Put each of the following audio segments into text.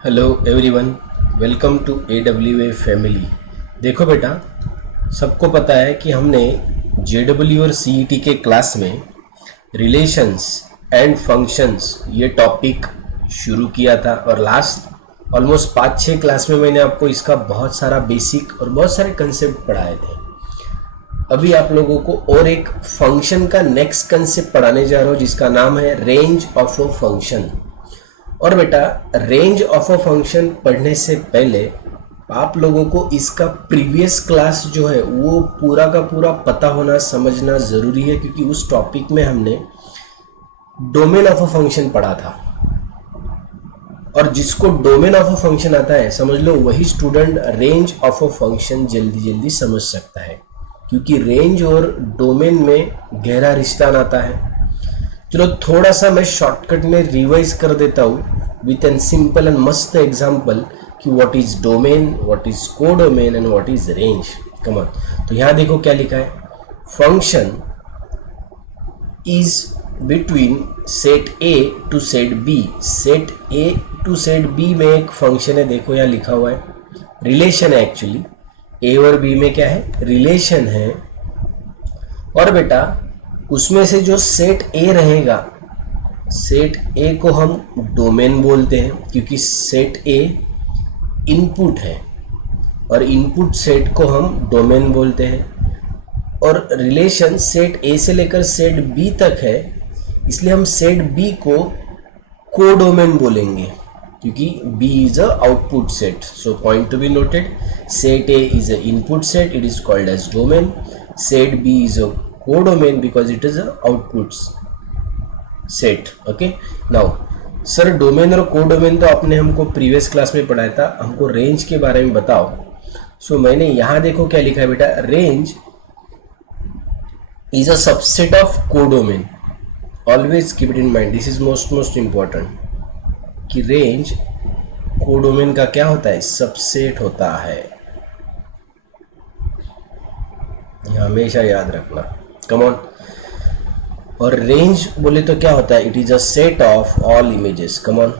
Hello everyone, welcome to AWA family. देखो बेटा, सबको पता है कि हमने JW और CET के क्लास में रिलेशंस एंड फंक्शंस ये टॉपिक शुरू किया था और लास्ट ऑलमोस्ट 5-6 क्लास में मैंने आपको इसका बहुत सारा बेसिक और बहुत सारे कंसेप्ट पढ़ाए थे। अभी आप लोगों को और एक फंक्शन का नेक्स्ट कंसेप्ट पढ़ाने जा रहा हूँ जिसका नाम है रेंज ऑफ अ फंक्शन। और बेटा, रेंज ऑफ अ फंक्शन पढ़ने से पहले आप लोगों को इसका प्रीवियस क्लास जो है वो पूरा का पूरा पता होना, समझना ज़रूरी है, क्योंकि उस टॉपिक में हमने डोमेन ऑफ अ फंक्शन पढ़ा था। और जिसको डोमेन ऑफ अ फंक्शन आता है, समझ लो वही student range of a function जल्दी जल्दी समझ सकता है, क्योंकि रेंज और डोमेन में गहरा रिश्ता आता है। चलो थोड़ा सा मैं शॉर्टकट में रिवाइज कर देता हूँ विथ एन सिंपल एंड मस्त एग्जाम्पल कि what is domain, what is codomain and what is range. Come on, तो यहाँ देखो क्या लिखा है। Function is between set A to set B. Set A to set B में एक फंक्शन है, देखो यहाँ लिखा हुआ है, रिलेशन है। एक्चुअली ए और बी में क्या है, रिलेशन है। और बेटा उसमें से जो सेट ए रहेगा, सेट ए को हम डोमेन बोलते हैं, क्योंकि सेट ए इनपुट है और इनपुट सेट को हम डोमेन बोलते हैं। और रिलेशन सेट ए से लेकर सेट बी तक है, इसलिए हम सेट बी को कोडोमेन बोलेंगे, क्योंकि B is a output set. So point to be noted, set A is a input set, it is called as domain. Set B is a codomain because it is a output set. Okay, now sir domain और codomain तो आपने हमको previous class में पढ़ाया था, हमको range के बारे में बताओ। सो मैंने यहाँ देखो क्या लिखा है बेटा, range is a subset of codomain. Always keep it in mind, this is most important कि रेंज कोडोमेन का क्या होता है, सबसेट होता है। यह हमेशा याद रखना, कम ऑन। और रेंज बोले तो क्या होता है, it is a set of all images. Come on,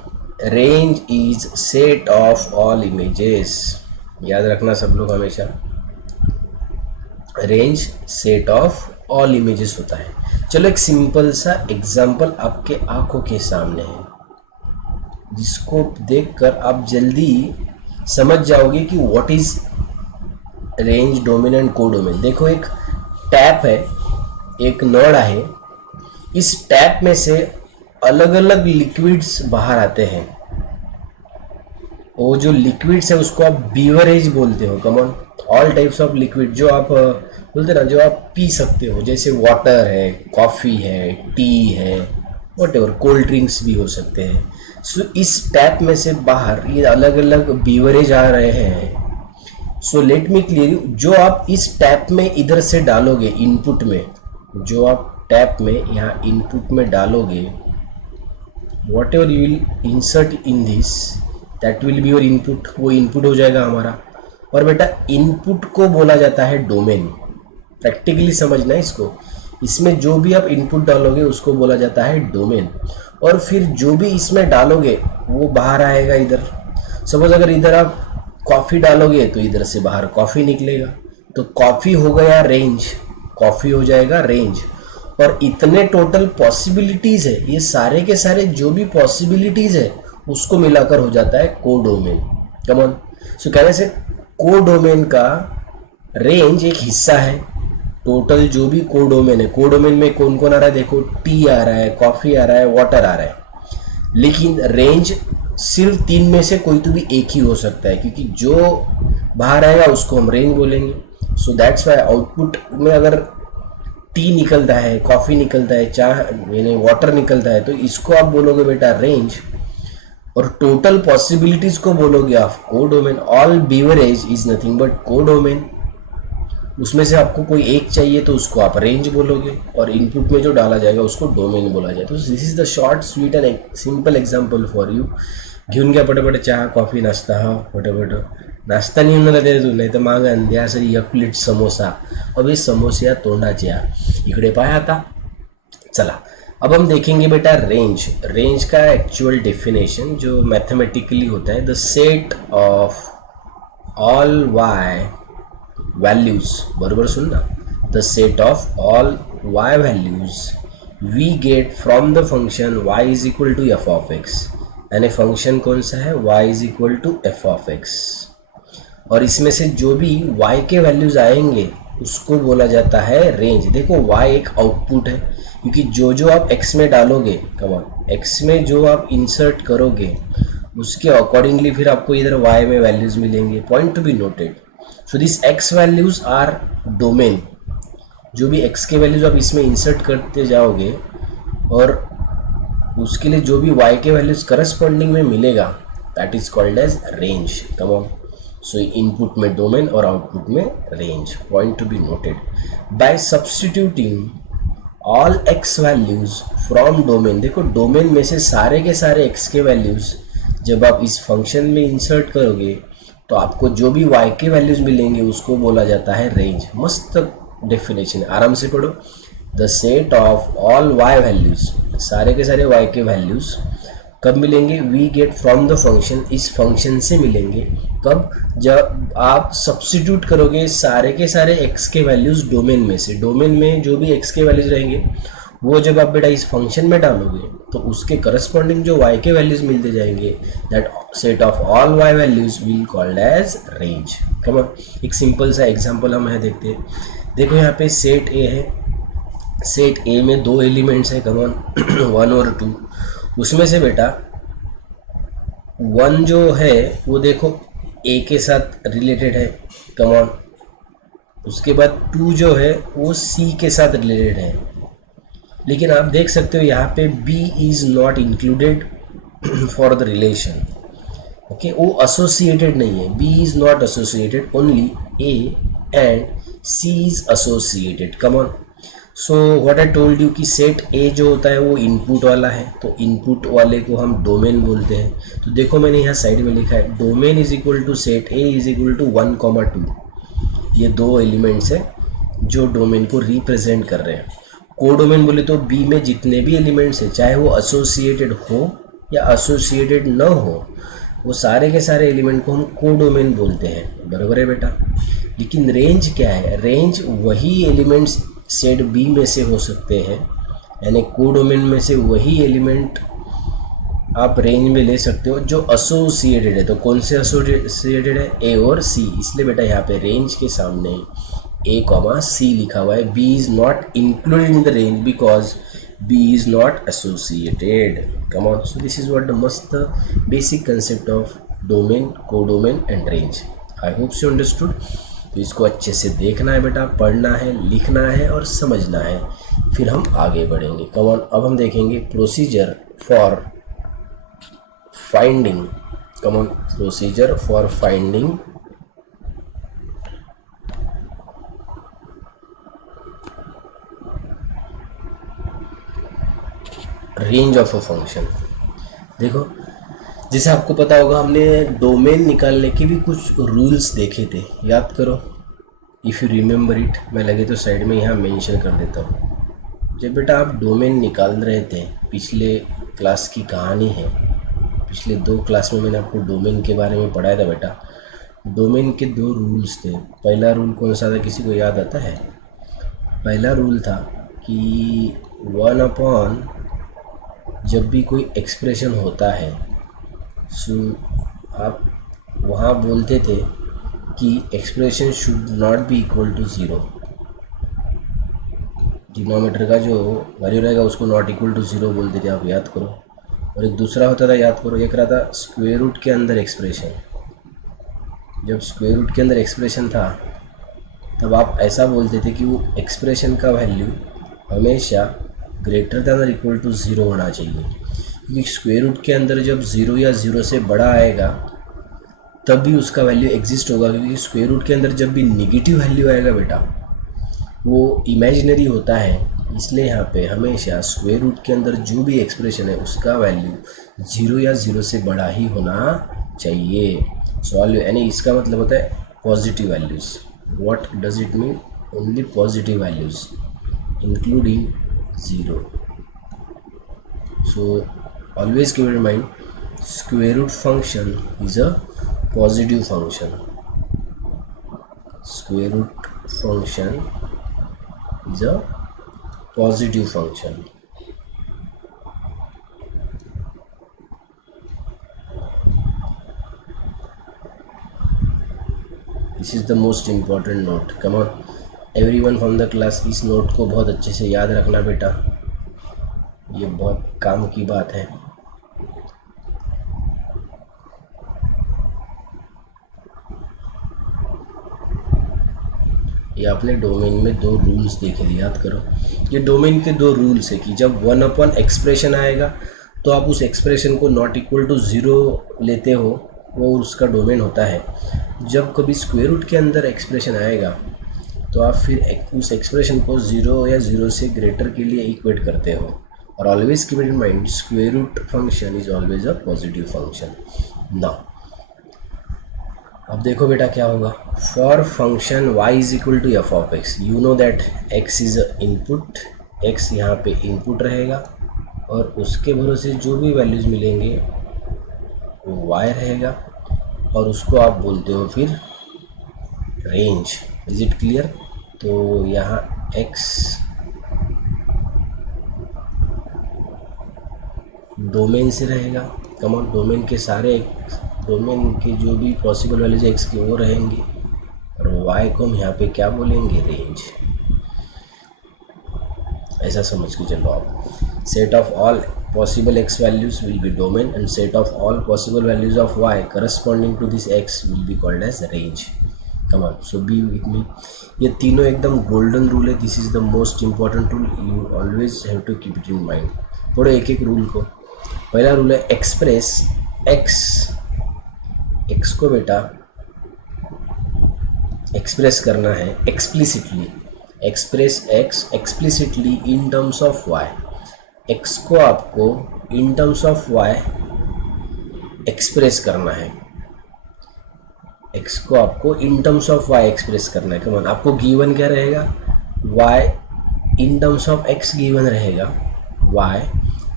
range is set of all images, याद रखना सब लोग हमेशा। Range set of all images होता है। चलो एक सिंपल सा एग्जांपल आपके आंखों के सामने है, जिसको देखकर आप जल्दी समझ जाओगे कि what is range, domain and codomain. देखो एक टैप है, एक नळ है, इस टैप में से अलग अलग लिक्विड्स बाहर आते हैं। वो जो लिक्विड्स है उसको आप बीवरेज बोलते हो। Come on, all types of liquid जो आप बोलते ना, जो आप पी सकते हो, जैसे वाटर है, कॉफ़ी है, टी है, व्हाटएवर, कोल्ड ड्रिंक्स भी हो सकते हैं। सो इस टैप में से बाहर ये अलग अलग बीवरेज आ रहे हैं। So let me clear you, जो आप इस टैप में इधर से डालोगे इनपुट में, जो आप टैप में यहाँ इनपुट में डालोगे, what ever you will insert in this, that will be your input, वो इनपुट हो जाएगा हमारा। और बेटा इनपुट को बोला जाता है डोमेन। प्रैक्टिकली समझना है इसको, इसमें जो भी आप इनपुट डालोगे उसको बोला जाता है डोमेन। और फिर जो भी इसमें डालोगे वो बाहर आएगा इधर। सपोज अगर इधर आप कॉफ़ी डालोगे तो इधर से बाहर कॉफ़ी निकलेगा, तो कॉफ़ी हो गया रेंज, कॉफ़ी हो जाएगा रेंज। और इतने टोटल पॉसिबिलिटीज़ है, ये सारे के सारे जो भी पॉसिबिलिटीज़ है उसको मिलाकर हो जाता है कोडोमेन। कम ऑन, सो कहने से कोडोमेन का रेंज एक हिस्सा है। टोटल जो भी कोडोमेन है, कोडोमेन में कौन कौन आ रहा है, देखो टी आ रहा है, कॉफ़ी आ रहा है, वाटर आ रहा है, लेकिन रेंज सिर्फ तीन में से कोई तो भी एक ही हो सकता है, क्योंकि जो बाहर आएगा उसको हम रेंज बोलेंगे। सो दैट्स वाई आउटपुट में अगर टी निकलता है, कॉफ़ी निकलता है, चाय यानी वाटर निकलता है, तो इसको आप बोलोगे बेटा रेंज। और टोटल पॉसिबिलिटीज़ को बोलोगे आप codomain. All beverage is nothing but codomain. उसमें से आपको कोई एक चाहिए तो उसको आप रेंज बोलोगे, और इनपुट में जो डाला जाएगा उसको डोमेन बोला जाए। तो this is the short sweet and simple example for you. घेऊन घ्या पटापट चहा, कॉफी, नाश्ता। हा पटापट नाश्ता नाही म्हणलं ते तू, नाही तर माग द्या सरी एक प्लेट समोसा. अबे समोसा तोंडाच्या इकडे पाय आता. चला अब हम देखेंगे बेटा रेंज। रेंज का एक्चुअल डेफिनेशन जो मैथमेटिकली होता है, the set of all Y values, बरोबर सुनना, the set of all Y values we get from the function y is equal to F of X. यानी फंक्शन कौन सा है, y is equal to F of X, और इसमें से जो भी y के वैल्यूज आएंगे उसको बोला जाता है रेंज। देखो y एक आउटपुट है, क्योंकि जो जो आप x में डालोगे, कमान x में जो आप इंसर्ट करोगे उसके अकॉर्डिंगली फिर आपको इधर y में वैल्यूज मिलेंगे। Point to be noted. So this x values are domain. जो भी x के वैल्यूज आप इसमें इंसर्ट करते जाओगे और उसके लिए जो भी y के वैल्यूज करस्पॉन्डिंग में मिलेगा, that is called as range. Come on. So input में डोमेन और आउटपुट में range. Point to be noted. By substituting all x values from domain, देखो डोमेन में से सारे के सारे x के वैल्यूज जब आप इस फंक्शन में इंसर्ट करोगे तो आपको जो भी y के वैल्यूज मिलेंगे उसको बोला जाता है रेंज। मस्त डेफिनेशन, आराम से पढ़ो। The set of all y values, सारे के सारे y के वैल्यूज कब मिलेंगे, we get from the function, इस फंक्शन से मिलेंगे। कब, जब आप सब्स्टिट्यूट करोगे सारे के सारे x के वैल्यूज डोमेन में से। डोमेन में जो भी x के वैल्यूज रहेंगे वो जब आप बेटा इस फंक्शन में डालोगे तो उसके करस्पॉन्डिंग जो y के वैल्यूज मिलते जाएंगे, that set of all y values will called as range. Come on. एक सिंपल सा एग्जांपल हम यहाँ देखते हैं। देखो यहाँ पे सेट ए है, सेट ए में दो एलिमेंट्स हैं, कम ऑन, 1 और 2। उसमें से बेटा 1 जो है वो देखो ए के साथ रिलेटेड है, कम ऑन। उसके बाद 2 जो है वो सी के साथ रिलेटेड है। लेकिन आप देख सकते हो यहाँ पे B is not included for the relation. Okay, वो एसोसिएटेड नहीं है, B is not associated, only A and C is associated. Come on. So what I told you कि सेट ए जो होता है वो इनपुट वाला है, तो इनपुट वाले को हम डोमेन बोलते हैं। तो देखो मैंने यहाँ साइड में लिखा है domain is equal to set A is equal to 1, 2। ये दो एलिमेंट्स हैं जो डोमेन को रिप्रेजेंट कर रहे हैं। कोडोमेन बोले तो बी में जितने भी एलिमेंट्स हैं, चाहे वो एसोसिएटेड हो या एसोसिएटेड न हो, वो सारे के सारे एलिमेंट को हम कोडोमेन बोलते हैं, बराबर है बेटा। लेकिन रेंज क्या है, रेंज वही एलिमेंट्स सेट बी में से हो सकते हैं, यानी कोडोमेन में से वही एलिमेंट आप रेंज में ले सकते हो जो एसोसिएटेड है। तो कौन से एसोसिएटेड है, ए और सी, इसलिए बेटा यहाँ पे रेंज के सामने ए कॉमा सी लिखा हुआ है। B is not included in the range because B is not associated. Come on. So this is what the most basic concept of domain, codomain and range. I hope you understood. तो इसको अच्छे से देखना है बेटा, पढ़ना है, लिखना है और समझना है, फिर हम आगे बढ़ेंगे। कम ऑन। अब हम देखेंगे procedure for finding, come on, procedure for finding range of a function. देखो जैसे आपको पता होगा हमने डोमेन निकालने के भी कुछ रूल्स देखे थे, याद करो, इफ़ यू रिमेंबर इट। मैं लगे तो साइड में यहाँ मेंशन कर देता हूँ। जब बेटा आप डोमेन निकाल रहे थे, पिछले क्लास की कहानी है, पिछले 2 क्लास में मैंने आपको डोमेन के बारे में पढ़ाया था बेटा। डोमेन के 2 रूल्स थे। पहला रूल कौन सा था, किसी को याद आता है? पहला रूल था कि 1/, जब भी कोई एक्सप्रेशन होता है सो आप वहाँ बोलते थे कि expression should not be equal to 0। Denominator का जो वैल्यू रहेगा उसको नॉट इक्वल टू 0 बोलते थे, आप याद करो। और एक दूसरा होता था, याद करो, एक रहा था स्क्वायर रूट के अंदर एक्सप्रेशन। जब स्क्वायर रूट के अंदर एक्सप्रेशन था तब आप ऐसा बोलते थे कि वो एक्सप्रेशन का वैल्यू हमेशा ग्रेटर दैन और इक्वल टू 0 होना चाहिए, क्योंकि स्क्वायर रूट के अंदर जब 0 या 0 से बड़ा आएगा तब भी उसका वैल्यू एग्जिस्ट होगा, क्योंकि स्क्वायर रूट के अंदर जब भी निगेटिव वैल्यू आएगा बेटा वो इमेजिनरी होता है। इसलिए यहाँ पे हमेशा स्क्वायर रूट के अंदर जो भी एक्सप्रेशन है उसका वैल्यू 0 या 0 से बड़ा ही होना चाहिए। सॉल्व, यानी इसका मतलब होता है positive values. What does it mean? Only positive values including 0। So always keep in mind, square root function is a positive function. Square root function is a positive function. This is the most important note. Come on, everyone from the class, इस note को बहुत अच्छे से याद रखना बेटा, ये बहुत काम की बात है. ये आपने डोमेन में 2 रूल्स देखे थे, याद करो. ये डोमेन के 2 रूल्स है कि जब 1 एक्सप्रेशन आएगा तो आप उस एक्सप्रेशन को नॉट इक्वल टू 0 लेते हो, वो उसका डोमेन होता है. जब कभी स्क्वायर रूट के अंदर एक्सप्रेशन आएगा तो आप फिर उस एक्सप्रेशन को 0 या 0 से ग्रेटर के लिए इक्वेट करते हो. और always keep in mind, square root function is always a positive function. Now अब देखो बेटा क्या होगा. For function y is equal to F of X, you know that x is a input, x यहाँ पे इनपुट रहेगा और उसके भरोसे जो भी वैल्यूज़ मिलेंगे वो y रहेगा और उसको आप बोलते हो फिर रेंज. Is it clear? तो यहाँ x डोमेन से रहेगा. कम ऑन, डोमेन के सारे डोमेन के जो भी पॉसिबल वैल्यूज एक्स के वो रहेंगे और वाई को हम यहाँ पे क्या बोलेंगे, रेंज. ऐसा समझ के चलो आप. Set of all possible X values will be domain and set of all possible values of Y corresponding to this X will be called as range. Come on, so be with me. ये तीनों एकदम golden rule है. This is the most important rule, you always have to keep it in mind. पढ़ो एक एक rule को. पहला rule है एक्सप्रेस एक्स को बेटा एक्सप्रेस करना है explicitly. Express x explicitly in terms of y. X को आपको in terms of y express करना है. एक्स को आपको in terms of y express करना है. कमान, आपको गिवन क्या रहेगा, y in terms of x given रहेगा, y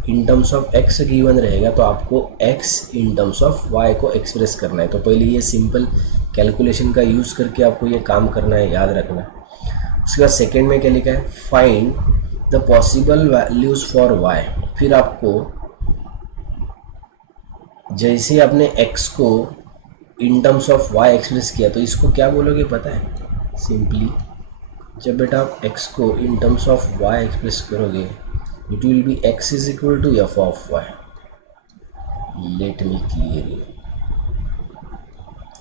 in terms of x given रहेगा, तो आपको x in terms of y को एक्सप्रेस करना है. तो पहले ये सिंपल कैलकुलेशन का यूज़ करके आपको ये काम करना है, याद रखना. उसके बाद सेकेंड में क्या लिखा है, find the possible values for y. फिर आपको जैसे आपने x को in terms of y express किया तो इसको क्या बोलोगे पता है, सिंपली जब बेटा आप x को in terms of y express करोगे it will be x is equal to f of y. Let me clear you.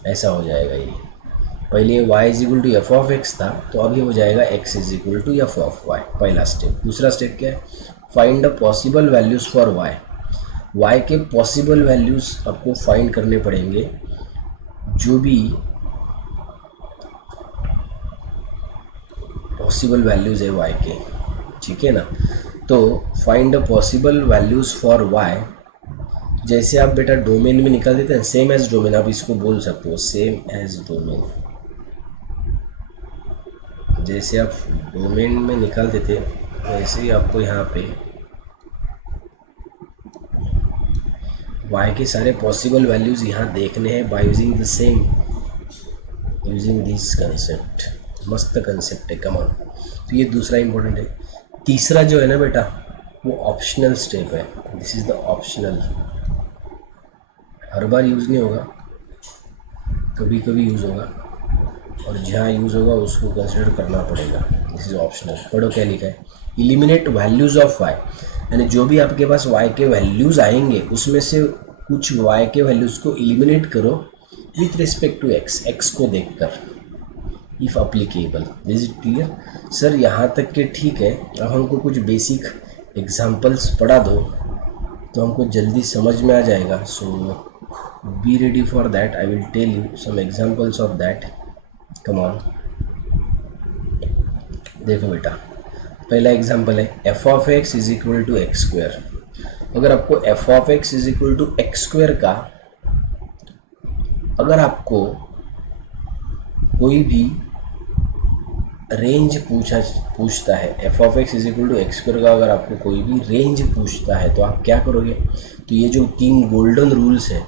ऐसा हो जाएगा. ये पहले y is equal to f of x था, तो अब ये हो जाएगा x is equal to f of y. पहला स्टेप. दूसरा स्टेप क्या है, find the possible values for y. y के पॉसिबल वैल्यूज़ आपको फाइंड करने पड़ेंगे. जो भी पॉसिबल वैल्यूज़ है y के, ठीक है ना. तो find the possible values for y. जैसे आप बेटा डोमेन में निकाल देते हैं, सेम एज डोमेन आप इसको बोल सकते हो, सेम एज डोमेन. जैसे आप डोमेन में निकाल देते वैसे ही आपको यहाँ पे y के सारे पॉसिबल वैल्यूज़ यहाँ देखने हैं by using the same, using this concept. मस्त कंसेप्ट है. कम ऑन. तो ये दूसरा इंपॉर्टेंट है. तीसरा जो है ना बेटा, वो ऑप्शनल स्टेप है. This is the optional. Her bar use नहीं होगा, कभी कभी यूज़ होगा, और जहाँ यूज़ होगा उसको कंसिडर करना पड़ेगा. This is optional. पढ़ो क्या लिखा है, एलिमिनेट वैल्यूज़ ऑफ वाई. यानी जो भी आपके पास वाई के वैल्यूज़ आएंगे उसमें से कुछ वाई के वैल्यूज़ को एलिमिनेट करो with respect to X, X को देखकर, if applicable. Is it clear sir? यहाँ तक के ठीक है. अब हमको कुछ बेसिक एग्जांपल्स पढ़ा दो तो हमको जल्दी समझ में आ जाएगा. So be ready for that. I will tell you some examples of that. Come on. देखो बेटा, पहला एग्जांपल है F of x is equal to x square. अगर आपको f of x is equal to x square का, अगर आपको कोई भी रेंज पूछता है, F of x is equal to x square का अगर आपको कोई भी रेंज पूछता है तो आप क्या करोगे? तो ये जो 3 गोल्डन रूल्स हैं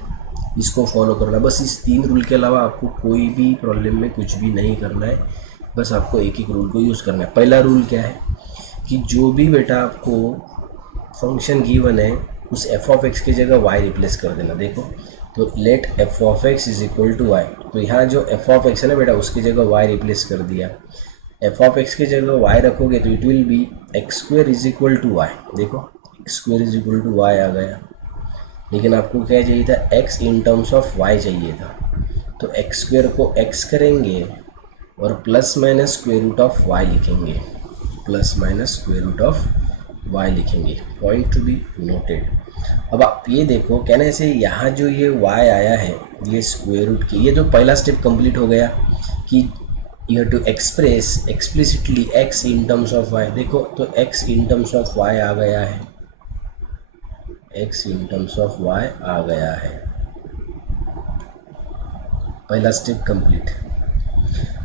इसको फॉलो करना, बस इस 3 रूल के अलावा आपको कोई भी प्रॉब्लम में कुछ भी नहीं करना है, बस आपको एक एक रूल को यूज़ करना है। पहला रूल क्या है कि जो भी बेटा आपको फंक्शन गिवन है उस एफ ऑफ एक्स की जगह वाई रिप्लेस कर देना। देखो तो let F of x is equal to Y, तो यहाँ जो एफ ऑफ एक्स है ना बेटा उसकी जगह वाई रिप्लेस कर दिया। एफ ऑफ एक्स की जगह वाई रखोगे तो it will be x square is equal to y. देखो x square is equal to y आ गया, लेकिन आपको क्या चाहिए था? X in terms of Y चाहिए था। तो एक्स स्क्वेयर को एक्स करेंगे और plus minus square root of y लिखेंगे, plus minus square root of y लिखेंगे। Point to be noted. अब आप ये देखो कहने से यहाँ जो ये वाई आया है ये स्क्वेयर रूट की, ये जो पहला स्टेप कंप्लीट हो गया कि you have to express explicitly x in terms of y. देखो तो x in terms of y आ गया है, x in terms of y आ गया है, पहला स्टेप कंप्लीट।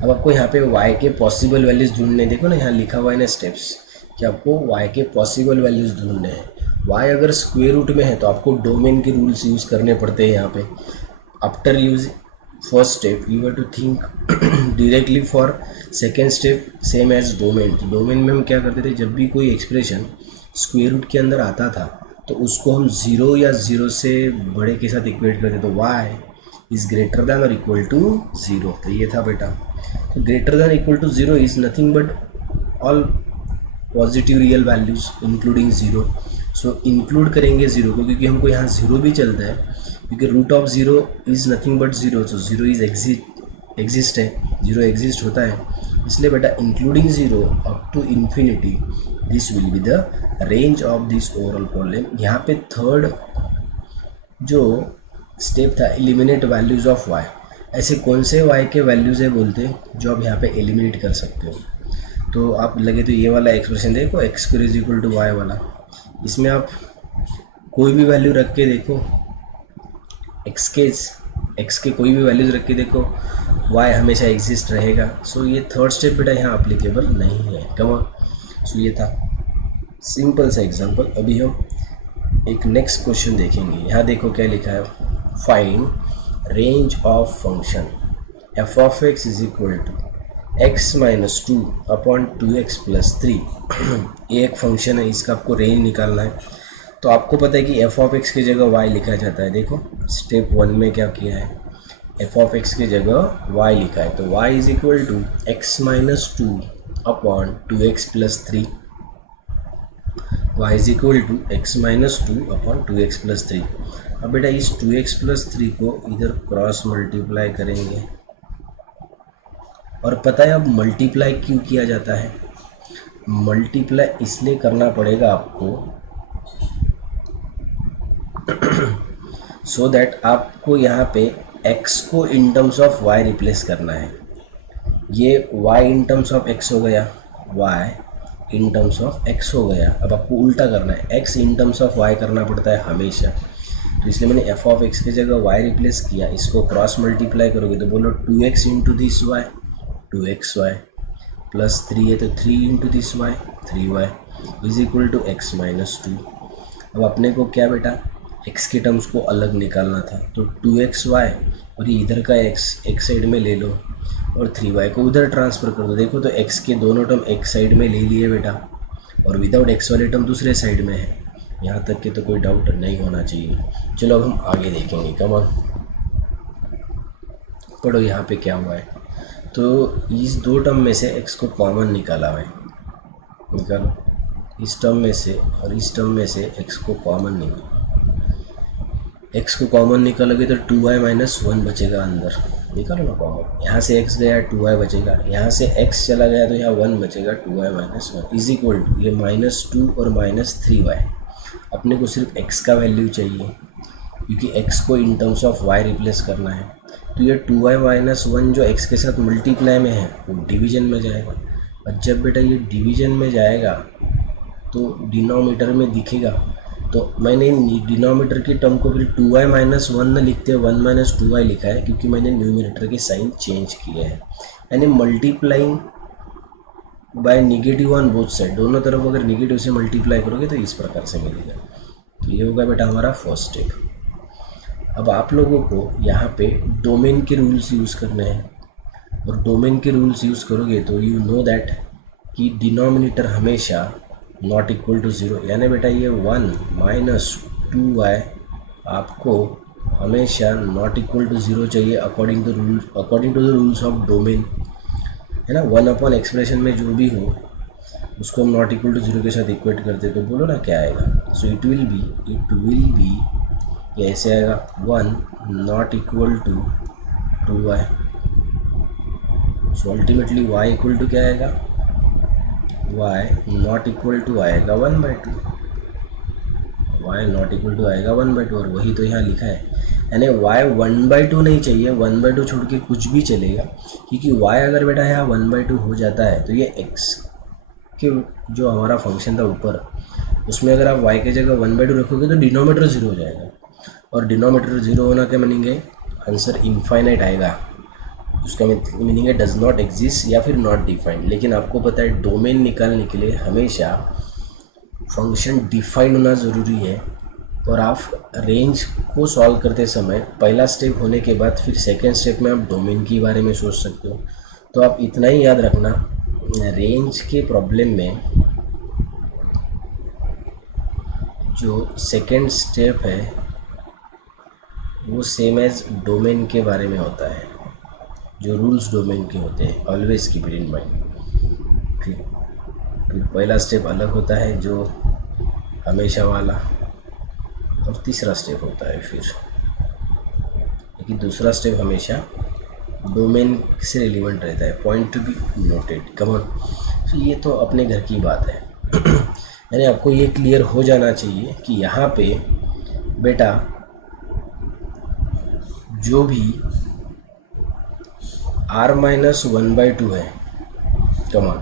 अब आपको यहाँ पे y के पॉसिबल वैल्यूज़ ढूंढने, देखो ना यहाँ लिखा हुआ है ना स्टेप्स कि आपको y के पॉसिबल वैल्यूज़ ढूंढने हैं। y अगर स्क्वायर रूट में है तो आपको डोमेन के रूल्स यूज़ करने पड़ते हैं यहाँ पे। After use first step you have to think directly for second step same as domain. Domain में हम क्या करते थे, जब भी कोई एक्सप्रेशन स्क्वायर रूट के अंदर आता था तो उसको हम 0 या 0 से बड़े के साथ इक्वेट करते, तो y इज़ ग्रेटर दैन और इक्वल टू 0। तो ये था बेटा, तो greater than equal to 0 is nothing but all positive real values including 0। So include करेंगे 0 को, क्योंकि हमको यहाँ 0 भी चलता है, क्योंकि root of 0 is nothing but 0। So 0 is exist है, 0 एग्जिस्ट होता है, इसलिए बेटा including 0 up to infinity this will be the range of this overall problem. यहाँ पे थर्ड जो स्टेप था एलिमिनेट वैल्यूज़ ऑफ y। ऐसे कौन से y के वैल्यूज़ है बोलते हैं जो आप यहाँ पे एलिमिनेट कर सकते हो? तो आप लगे तो ये वाला एक्सप्रेशन देखो X square is equal to Y वाला, इसमें आप कोई भी वैल्यू रख के देखो, एक्स के कोई भी वैल्यूज़ रख के देखो, y हमेशा एग्जिस्ट रहेगा। सो ये थर्ड स्टेप बेटा यहाँ अप्लीकेबल नहीं है। कम सो ये था सिंपल सा एग्जांपल। अभी हम एक नेक्स्ट क्वेश्चन देखेंगे। यहाँ देखो क्या लिखा है, find range of function F of x is equal to X minus 2 upon 2x plus 3। ये एक फंक्शन है, इसका आपको रेंज निकालना है। तो आपको पता है कि एफ ऑफ एक्स की जगह y लिखा जाता है। देखो स्टेप 1 में क्या किया है, एफ ऑफ एक्स की जगह y लिखा है, तो y is equal to X minus 2 upon 2x plus 3, y is equal to X minus 2 upon 2x plus 3। अब बेटा इस 2x प्लस 3 को इधर क्रॉस मल्टीप्लाई करेंगे, और पता है अब मल्टीप्लाई क्यों किया जाता है? मल्टीप्लाई इसलिए करना पड़ेगा आपको सो दैट आपको यहाँ पे x को in terms of y replace करना है। ये y in terms of x हो गया, y in terms of x हो गया। अब आपको उल्टा करना है, x in terms of y करना पड़ता है हमेशा, तो इसलिए मैंने एफ ऑफ एक्स की जगह y रिप्लेस किया। इसको क्रॉस मल्टीप्लाई करोगे तो बोलो 2x into this y 2xy plus 3 है तो 3 into this y 3y is equal to X minus 2। अब अपने को क्या बेटा x के टर्म्स को अलग निकालना था, तो 2xy और ये इधर का x एक साइड में ले लो और 3y को उधर ट्रांसफ़र कर दो। देखो तो x के दोनों टर्म एक साइड में ले लिए बेटा, और विदाउट x वाले टर्म दूसरे साइड में है। यहाँ तक कि तो कोई डाउट नहीं होना चाहिए। चलो अब हम आगे देखेंगे। कम पढ़ो यहाँ पे क्या हुआ है। तो इस दो टर्म में से x को कॉमन निकाला है, निकालो इस टर्म में से और इस टर्म में से x को कॉमन निकालो। x को कॉमन निकालोगे तो 2y माइनस 1 बचेगा अंदर, निकालो ना कॉमन। यहाँ से x गया 2y बचेगा, यहाँ से x चला गया तो यहाँ 1 बचेगा 2y minus 1 is equal to ये -2 और -3y। अपने को सिर्फ x का वैल्यू चाहिए क्योंकि x को in terms of y replace करना है। तो ये 2y माइनस 1 जो x के साथ मल्टीप्लाई में है वो डिवीजन में जाएगा, और जब बेटा ये डिवीजन में जाएगा तो डिनोमीटर में दिखेगा। तो मैंने डिनोमीटर की टर्म को फिर 2y माइनस 1 न लिखते 1 माइनस 2y लिखा है, क्योंकि मैंने न्यूमिनेटर के साइन चेंज किए हैं। यानी multiplying by negative on both side, दोनों तरफ अगर निगेटिव से मल्टीप्लाई करोगे तो इस प्रकार से मिलेगा। तो ये होगा बेटा हमारा फर्स्ट स्टेप। अब आप लोगों को यहाँ पे डोमेन के रूल्स यूज़ करने हैं, और डोमेन के रूल्स यूज़ करोगे तो यू नो दैट कि डिनोमिनेटर हमेशा नॉट इक्वल टू ज़ीरो, यानी बेटा ये 1 माइनस 2y आपको हमेशा नॉट इक्वल टू ज़ीरो चाहिए according to the rules of domain, है ना। 1 अपॉन एक्सप्रेशन में जो भी हो उसको हम नॉट इक्वल टू ज़ीरो के साथ इक्वेट करते, तो बोलो ना क्या आएगा। सो इट विल बी ये ऐसे आएगा 1 not equal to 2y। So ultimately y equal to क्या आएगा, y नॉट इक्वल टू आएगा 1/2, y नॉट इक्वल टू आएगा 1/2, और वही तो यहाँ लिखा है। यानी y 1/2 नहीं चाहिए, 1/2 छोड़ के कुछ भी चलेगा, क्योंकि y अगर बेटा यहाँ 1/2 हो जाता है तो ये x के जो हमारा फंक्शन था ऊपर, उसमें अगर आप y की जगह 1/2 रखोगे तो डिनोमीटर 0 हो जाएगा, और डिनोमीटर 0 होना क्या मीनिंग है, आंसर इनफाइनाइट आएगा। उसका मीनिंग है डज नॉट एग्जिस्ट या फिर नॉट डिफाइंड। लेकिन आपको पता है डोमेन निकालने के लिए हमेशा फंक्शन डिफाइंड होना ज़रूरी है, और आप रेंज को सॉल्व करते समय पहला स्टेप होने के बाद फिर सेकेंड स्टेप में आप डोमेन के बारे में सोच सकते हो। तो आप इतना ही याद रखना, रेंज के प्रॉब्लम में जो सेकेंड स्टेप है वो सेम एज डोमेन के बारे में होता है, जो रूल्स डोमेन के होते हैं, always keep it in mind. फिर पहला स्टेप अलग होता है जो हमेशा वाला, और तीसरा स्टेप होता है फिर, लेकिन दूसरा स्टेप हमेशा डोमेन से रिलेवेंट रहता है। Point to be noted, come on. तो ये तो अपने घर की बात है। यानी आपको ये क्लियर हो जाना चाहिए कि यहाँ पे बेटा जो भी r-1/2 है, कमान,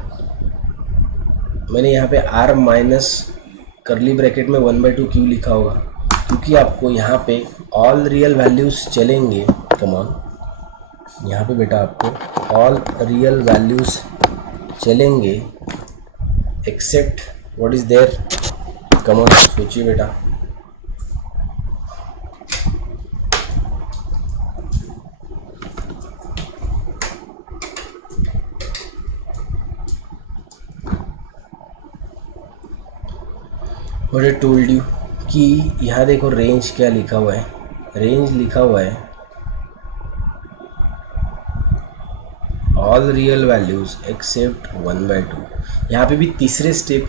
मैंने यहाँ पे r माइनस करली ब्रैकेट में 1/2 क्यों लिखा होगा, क्योंकि आपको यहाँ पे ऑल रियल वैल्यूज़ चलेंगे। कमान, यहाँ पे बेटा आपको ऑल रियल वैल्यूज़ चलेंगे एक्सेप्ट व्हाट इज़ देयर। कमान सोचिए बेटा, व्हाट आई टोल्ड यू कि यहाँ देखो रेंज क्या लिखा हुआ है, रेंज लिखा हुआ है ऑल रियल वैल्यूज़ एक्सेप्ट 1/2। यहाँ पे भी तीसरे स्टेप,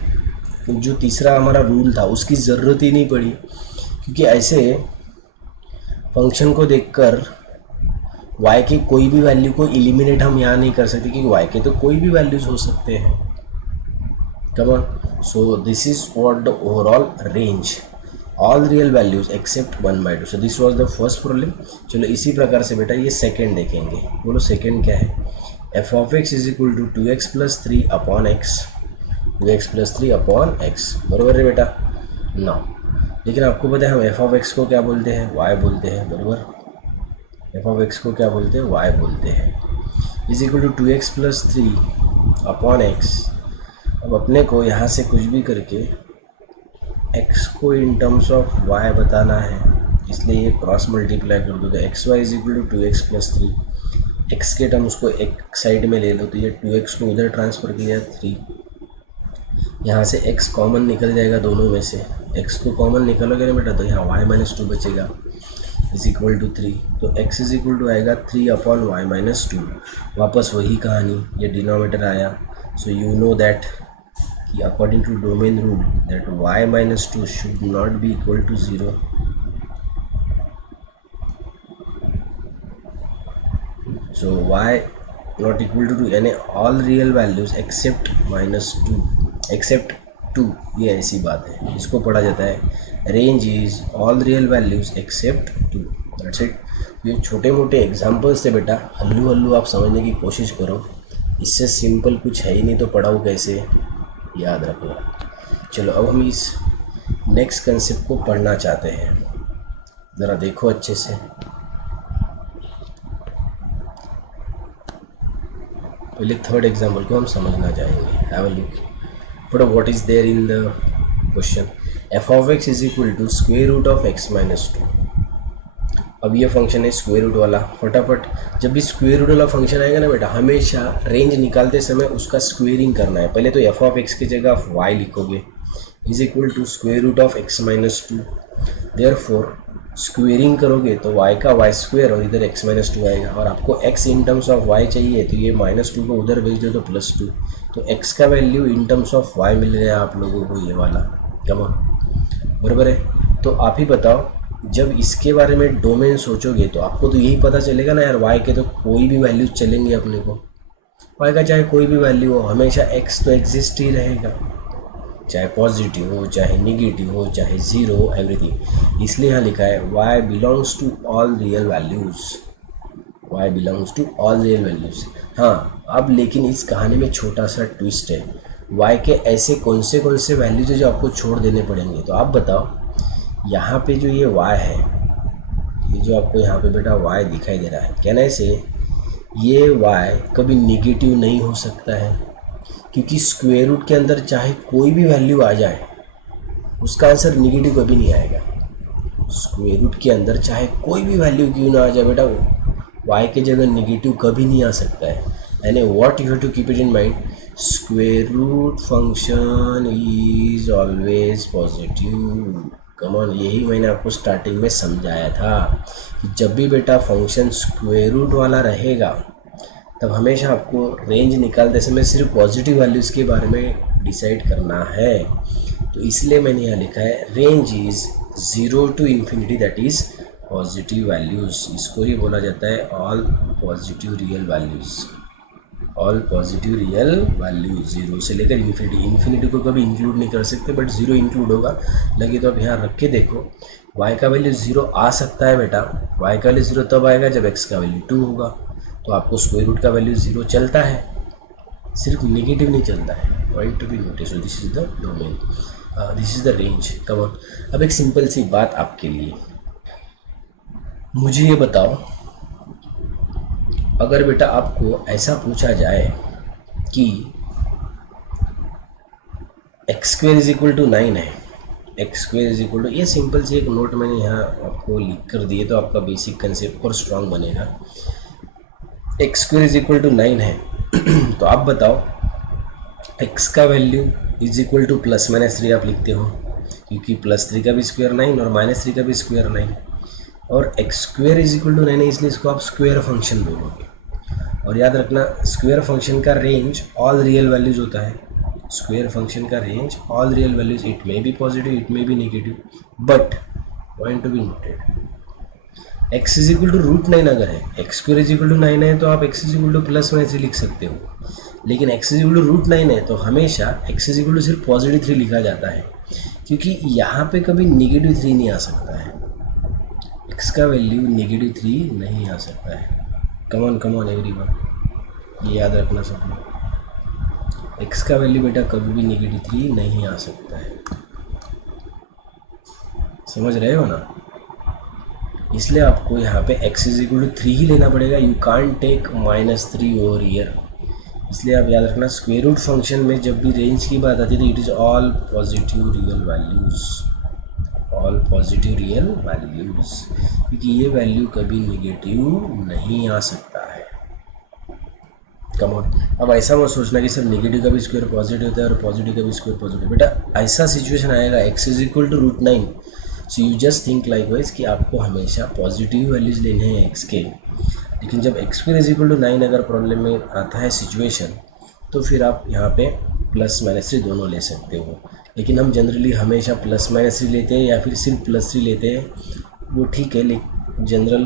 जो तीसरा हमारा रूल था, उसकी ज़रूरत ही नहीं पड़ी, क्योंकि ऐसे फंक्शन को देखकर y के कोई भी वैल्यू को एलिमिनेट हम यहाँ नहीं कर सकते, क्योंकि y के तो कोई भी वैल्यूज़ हो सकते हैं। Come on, so this is what the overall range, all real values except 1/2। So this was the first problem. चलो इसी प्रकार से बेटा ये सेकंड देखेंगे। बोलो सेकंड क्या है, F of x is equal to 2x + 3 upon X, 2x + 3 upon X, बराबर है बेटा ना। लेकिन आपको पता है हम एफ ऑफ एक्स को क्या बोलते हैं, y बोलते हैं, बराबर। एफ ऑफ एक्स को क्या बोलते हैं, y बोलते हैं। Is equal to 2x + 3 upon X. अब अपने को यहाँ से कुछ भी करके x को इन टर्म्स ऑफ y बताना है, इसलिए ये क्रॉस मल्टीप्लाई कर दो तो xy is equal to 2x + 3। x के टर्म्स को एक साइड में ले लो तो ये 2x को उधर ट्रांसफ़र किया 3, यहाँ से x कॉमन निकल जाएगा दोनों में से, x को कॉमन निकलोगे ना बेटा तो यहाँ y - 2 बचेगा इज इक्वल टू 3। तो x इज इक्वल टू आएगा 3 अपॉन y - 2। वापस वही कहानी, ये डिनोमिनेटर आया। So you know that according to domain rule that y - 2 should not be equal to 0. So y not equal to 2 यानी all real values except -2 except 2, ये ऐसी बात है, इसको पढ़ा जाता है range is all real values except 2। That's it. ये छोटे मोटे एग्जाम्पल्स से बेटा हल्लू हल्लू आप समझने की कोशिश करो, इससे सिंपल कुछ है ही नहीं, तो पढ़ाओ कैसे, याद रखना। चलो अब हम इस नेक्स्ट कंसेप्ट को पढ़ना चाहते हैं, ज़रा देखो अच्छे से। पहले थर्ड एग्जाम्पल को हम समझना चाहेंगे। Have a look. But what is there in the question? F of x is equal to square root of X minus two. अब ये फंक्शन है स्क्वेयर रूट वाला. फटाफट जब भी स्क्वेयर रूट वाला फंक्शन आएगा ना बेटा, हमेशा रेंज निकालते समय उसका स्क्वेयरिंग करना है. पहले तो एफ ऑफ एक्स की जगह आप वाई लिखोगे is equal to square root of X minus two. Therefore squaring करोगे तो वाई का वाई स्क्वेयर और इधर एक्स माइनस टू आएगा. और आपको X in terms of Y चाहिए तो ये माइनस टू को उधर भेज दो तो प्लस टू. तो एक्स का value in terms of y मिल रहा है आप लोगों को, ये वाला. कम बराबर है. तो आप ही बताओ, जब इसके बारे में डोमेन सोचोगे तो आपको तो यही पता चलेगा ना यार, वाई के तो कोई भी वैल्यूज चलेंगे अपने को. वाई का चाहे कोई भी वैल्यू हो, हमेशा एक्स तो एग्जिस्ट ही रहेगा, चाहे पॉजिटिव हो चाहे निगेटिव हो चाहे ज़ीरो हो, एवरीथिंग. इसलिए यहाँ लिखा है Y belongs to all real values. Y belongs to all real values. हाँ, अब लेकिन इस कहानी में छोटा सा ट्विस्ट है. वाई के ऐसे कौन से वैल्यूज़ है जो आपको छोड़ देने पड़ेंगे. तो आप बताओ, यहाँ पे जो ये y है, ये जो आपको यहाँ पे बेटा y दिखाई दे रहा है, कहने से ये y कभी निगेटिव नहीं हो सकता है, क्योंकि स्क्वायर रूट के अंदर चाहे कोई भी वैल्यू आ जाए उसका आंसर निगेटिव कभी नहीं आएगा. स्क्वायर रूट के अंदर चाहे कोई भी वैल्यू क्यों ना आ जाए बेटा, y के जगह निगेटिव कभी नहीं आ सकता है. यानी what you have to keep it in mind, square root function is always positive. Come on, यही मैंने आपको स्टार्टिंग में समझाया था कि जब भी बेटा फंक्शन स्क्वायर रूट वाला रहेगा तब हमेशा आपको रेंज निकालते समय सिर्फ पॉजिटिव वैल्यूज़ के बारे में डिसाइड करना है. तो इसलिए मैंने यहाँ लिखा है range is 0 to infinity, that is positive values. इसको ही बोला जाता है all positive real values. All positive real value 0 से लेकर इन्फिनिटी. इन्फिनिटी को कभी इंक्लूड नहीं कर सकते, बट 0 इंक्लूड होगा. लगे तो आप यहाँ रख के देखो, y का वैल्यू 0 आ सकता है बेटा. y का वैल्यू 0 तब आएगा जब x का वैल्यू 2 होगा. तो आपको स्क्वायर रूट का वैल्यू 0 चलता है, सिर्फ नेगेटिव नहीं चलता है. Point to be notice. This is the domain, this is the range. Come on. अब एक सिंपल सी बात आपके लिए, मुझे ये बताओ, अगर बेटा आपको ऐसा पूछा जाए कि X square is equal to 9 है, X square is equal to, ये सिंपल सी एक नोट मैंने यहाँ आपको लिख कर दिए तो आपका बेसिक कंसेप्ट और स्ट्रांग बनेगा. X square is equal to 9 है तो आप बताओ एक्स का value is equal to plus minus 3 आप लिखते हो, क्योंकि प्लस 3 का भी स्क्वायर 9 और माइनस 3 का भी स्क्वायर 9. और X square is equal to 9 है, इसलिए इसको आप स्क्वायर फंक्शन बोलोगे. और याद रखना, स्क्वायर फंक्शन का रेंज ऑल रियल वैल्यूज होता है. स्क्वायर फंक्शन का range all real values, it may be positive it may be negative, but point to be noted, X is equal to root 9 अगर है, X square is equal to 9 है तो आप X is equal to plus minus लिख सकते हो. लेकिन X is equal to root 9 है तो हमेशा एक्स इज इक्वल टू सिर्फ पॉजिटिव 3 लिखा जाता है, क्योंकि यहाँ पे कभी नेगेटिव 3 नहीं आ सकता है. एक्स का वैल्यू नेगेटिव 3 नहीं आ सकता है. कम ऑन एवरीवन, ये याद रखना सब लोग. एक्स का वैल्यू बेटा कभी भी नेगेटिव 3 नहीं आ सकता है. समझ रहे हो ना? इसलिए आपको यहाँ पे x इज इक्वल टू 3 ही लेना पड़ेगा. You can't take -3 over here. इसलिए आप याद रखना, स्क्वायर रूट फंक्शन में जब भी रेंज की बात आती है तो it is all positive real values, all positive real values, क्योंकि ये वैल्यू कभी नेगेटिव नहीं आ सकता है. कम ऑन. अब ऐसा मत सोचना कि सर नेगेटिव का भी स्क्वायर पॉजिटिव होता है और पॉजिटिव का भी स्क्वायर पॉजिटिव. बेटा ऐसा सिचुएशन आएगा x is equal to root 9, so you just think likewise कि आपको हमेशा पॉजिटिव वैल्यूज लेने हैं x के. लेकिन जब x square is equal to 9 अगर प्रॉब्लम में आता है सिचुएशन, तो फिर आप यहाँ पे प्लस माइनस 3 दोनों ले सकते हो. लेकिन हम जनरली हमेशा प्लस माइनस 3 लेते हैं या फिर सिर्फ प्लस 3 लेते हैं, वो ठीक है जनरल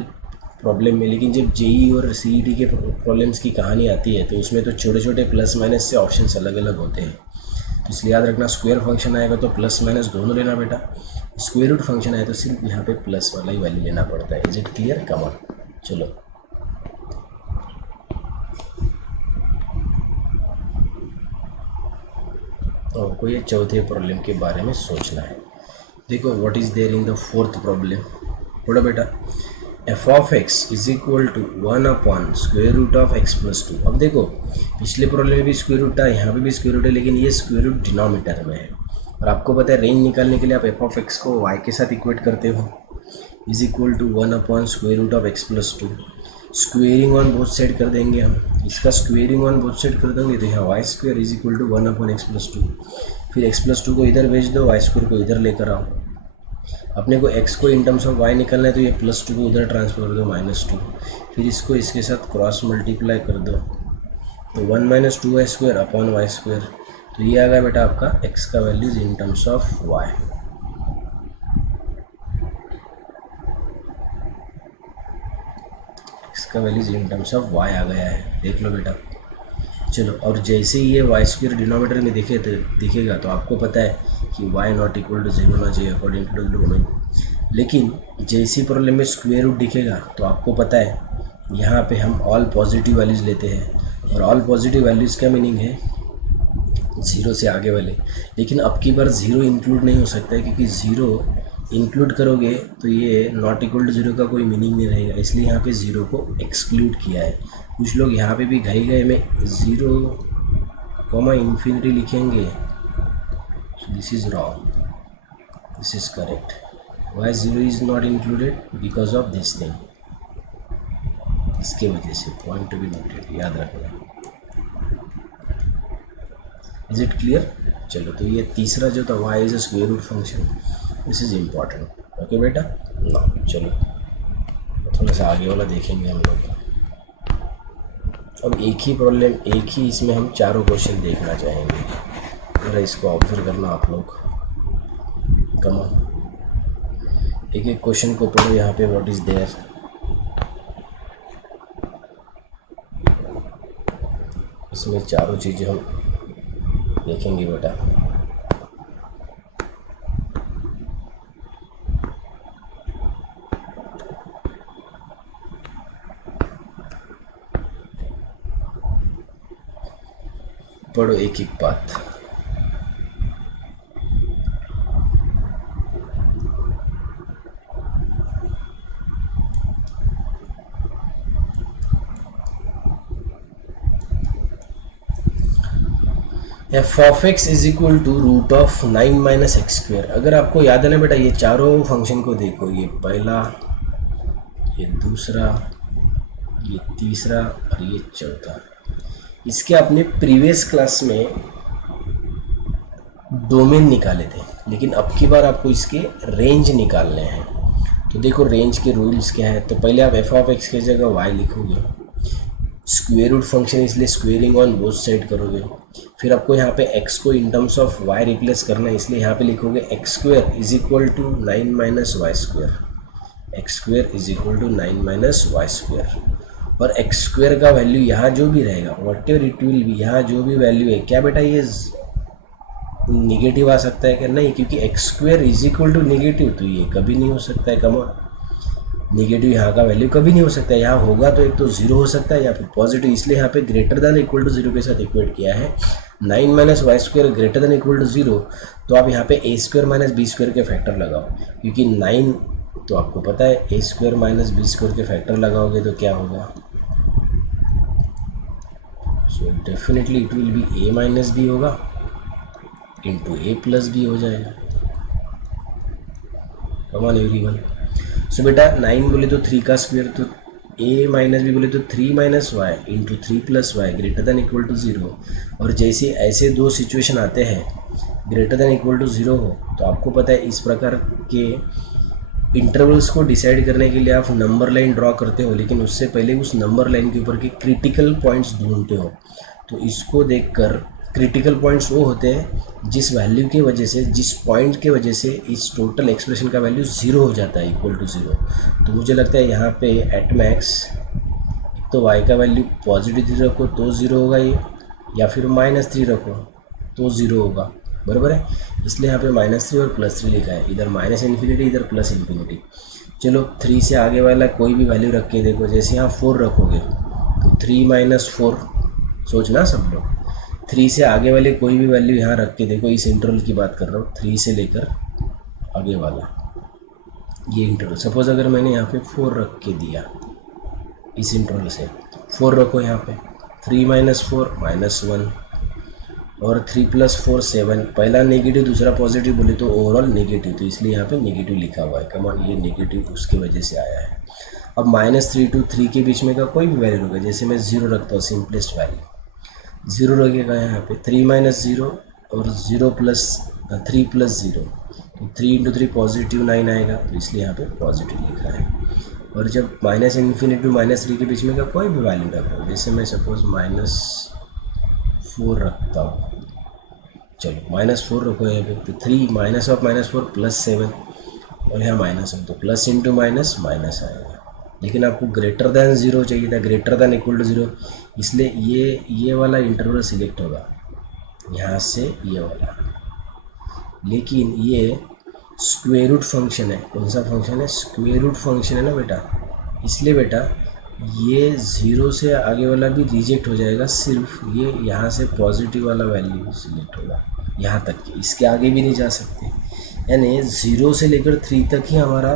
प्रॉब्लम में. लेकिन जब जेई और सीईटी के प्रॉब्लम्स की कहानी आती है तो उसमें तो छोटे छोटे प्लस माइनस से ऑप्शंस अलग अलग होते हैं. तो इसलिए याद रखना, स्क्वायर फंक्शन आएगा तो प्लस माइनस दोनों लेना बेटा. स्क्वायर रूट फंक्शन आए तो सिर्फ यहाँ पे प्लस वाला ही वैल्यू लेना पड़ता है. Is it clear? Come on. चलो तो हमको ये चौथे प्रॉब्लम के बारे में सोचना है. देखो what is there in the fourth problem. पढ़ो बेटा. F of x is equal to 1/√(x+2)। अब देखो पिछले प्रॉब्लम में भी स्क्वायर रूट था, यहाँ पे भी स्क्वायर रूट है, लेकिन ये स्क्वायर रूट डिनोमिनेटर में है। और आपको पता है रेंज निकालने के लिए आप एफ ऑफ एक्स को y के साथ इक्वेट करते हो, is equal to 1/√(x+2)। Squaring on both side कर देंगे हम, इसका स्क्वेयरिंग ऑन बोथ साइड कर देंगे तो यहाँ y² is equal to 1/x+2। फिर x+2 को इधर भेज दो, y² को इधर लेकर आओ। अपने को x को इन टर्म्स ऑफ y निकालना है तो ये +2 को उधर ट्रांसफर कर दो -2। फिर इसको इसके साथ क्रॉस मल्टीप्लाई कर दो तो 1 - 2y² अपॉन y²। तो ये आ गया बेटा आपका x का values in terms of y। x का values in terms of y आ गया है, देख लो बेटा। चलो, और जैसे ही ये y² डिनोमिनेटर में दिखेगा तो आपको पता है कि y ≠ = 0 होना चाहिए अकॉर्डिंग टू द डोमेन। लेकिन जैसी प्रॉब्लम में स्क्वायर रूट दिखेगा तो आपको पता है यहाँ पे हम ऑल पॉजिटिव वैल्यूज़ लेते हैं, और ऑल पॉजिटिव वैल्यूज़ का मीनिंग है 0 से आगे वाले। लेकिन अब की बार 0 इंक्लूड नहीं हो सकता है, क्योंकि 0 इंक्लूड करोगे तो ये ≠ = 0 का कोई मीनिंग नहीं रहेगा, इसलिए यहाँ पे 0 को एक्सक्लूड किया है। कुछ लोग यहाँ पे भी गए में 0, लिखेंगे, so this is wrong, this is correct. Why 0 is not included? Because of this thing, इसके वजह से पॉइंट टू बी नोटेड, याद रखना। Is it clear? चलो, तो ये तीसरा जो था y इज a square root function, this is important. Okay बेटा, ना चलो थोड़ा सा आगे वाला देखेंगे हम लोग। अब एक ही प्रॉब्लम, एक ही इसमें हम चारों क्वेश्चन देखना चाहेंगे, ज़रा इसको ऑब्जर्व करना आप लोग। कम ऑन, एक एक क्वेश्चन को पढ़ो यहाँ पे, व्हाट इज़ देयर। इसमें चारों चीज़ें हम देखेंगे बेटा। पढ़ो एक एक बात। F of x is equal to √9 - x²। अगर आपको याद है ना बेटा, ये चारों फंक्शन को देखो, ये पहला, ये दूसरा, ये तीसरा और ये चौथा। इसके अपने प्रीवियस क्लास में डोमेन निकाले थे, लेकिन अब की बार आपको इसके रेंज निकालने हैं। तो देखो रेंज के रूल्स क्या है। तो पहले आप एफ ऑफ एक्स की जगह y लिखोगे, स्क्वायर रूट फंक्शन इसलिए स्क्वेयरिंग ऑन बोथ साइड करोगे। फिर आपको यहाँ पे x को in terms of y replace करना है, इसलिए यहाँ पे लिखोगे x² is equal to 9 - y²। x² is equal to 9 - y²। और x² का वैल्यू यहाँ जो भी रहेगा, what ever it will B, यहाँ जो भी वैल्यू है, क्या बेटा ये निगेटिव आ सकता है क्या? नहीं, क्योंकि x² is equal to negative, तो ये कभी नहीं हो सकता है। कम निगेटिव यहाँ का वैल्यू कभी नहीं हो सकता है। यहाँ होगा तो एक तो 0 हो सकता है या फिर पॉजिटिव, इसलिए यहाँ पे ग्रेटर दैन इक्वल टू 0 के साथ इक्वेट किया है। 9 - y² greater than equal to 0, तो आप यहाँ पे a² - b² के फैक्टर लगाओ, क्योंकि 9 तो आपको पता है a² - b² के फैक्टर लगाओगे तो क्या होगा, so definitely it will B a - b होगा इंटू a + b हो जाएगा। Come on everyone. सो बेटा 9 बोले तो 3 का स्क्वायर, तो a - b बोले तो 3 - y into 3 + y greater than equal to 0। और जैसे ऐसे दो सिचुएशन आते हैं ग्रेटर दैन इक्वल टू 0 हो, तो आपको पता है इस प्रकार के इंटरवल्स को डिसाइड करने के लिए आप नंबर लाइन ड्रॉ करते हो, लेकिन उससे पहले उस नंबर लाइन के ऊपर के क्रिटिकल पॉइंट्स ढूंढते हो। तो इसको देखकर क्रिटिकल पॉइंट्स वो होते हैं जिस वैल्यू की वजह से, जिस पॉइंट के वजह से इस टोटल एक्सप्रेशन का वैल्यू 0 हो जाता है, इक्वल टू 0। तो मुझे लगता है यहाँ पे एट मैक्स तो y का वैल्यू +3 रखो तो 0 होगा ये, या फिर -3 रखो तो 0 होगा, बराबर है। इसलिए यहाँ पे -3 और +3 लिखा है, इधर -∞, इधर +∞। चलो 3 से आगे वाला कोई भी वैल्यू रख के देखो, जैसे यहाँ 4 रखोगे तो 3 - 4, सोचना सब लोग, 3 से आगे वाले कोई भी वैल्यू यहाँ रख के देखो, इस इंटरवल की बात कर रहा हूँ, 3 से लेकर आगे वाला, ये इंटरवल, सपोज अगर मैंने यहाँ पे 4 रख के दिया, इस इंटरवल से 4 रखो यहाँ पे, 3 - 4 -1 और 3 + 4 7, पहला नेगेटिव दूसरा पॉजिटिव बोले तो ओवरऑल नेगेटिव, तो इसलिए यहाँ पे नेगेटिव लिखा हुआ है। कमान ये नेगेटिव उसकी वजह से आया है। अब -3 to 3 के बीच में का कोई भी वैल्यू होगा, जैसे मैं 0 रखता हूँ, सिंपलेस्ट वैल्यू 0 रखेगा यहाँ पे, 3 - 0 और 0 + 3 + 0, तो 3 × 3 +9 आएगा, तो इसलिए यहाँ पे पॉजिटिव लिखा है। और जब -∞ to -3 के बीच में का कोई भी वैल्यू रखो, जैसे मैं सपोज -4 रखता हूँ, चलो -4 रखो यहाँ पे, तो 3 -(-4) +7 और यहाँ -1, तो प्लस इंटू माइनस माइनस आएगा। लेकिन आपको ग्रेटर दैन 0 चाहिए था, ग्रेटर दैन इक्वल टू 0, इसलिए ये वाला इंटरवल सिलेक्ट होगा यहाँ से ये वाला। लेकिन ये स्क्वायर रूट फंक्शन है, कौन सा फंक्शन है? स्क्वायर रूट फंक्शन है ना बेटा, इसलिए बेटा ये 0 से आगे वाला भी रिजेक्ट हो जाएगा, सिर्फ ये यहाँ से पॉजिटिव वाला वैल्यू सिलेक्ट होगा यहाँ तक कि इसके आगे भी नहीं जा सकते। यानी 0 से लेकर 3 तक ही हमारा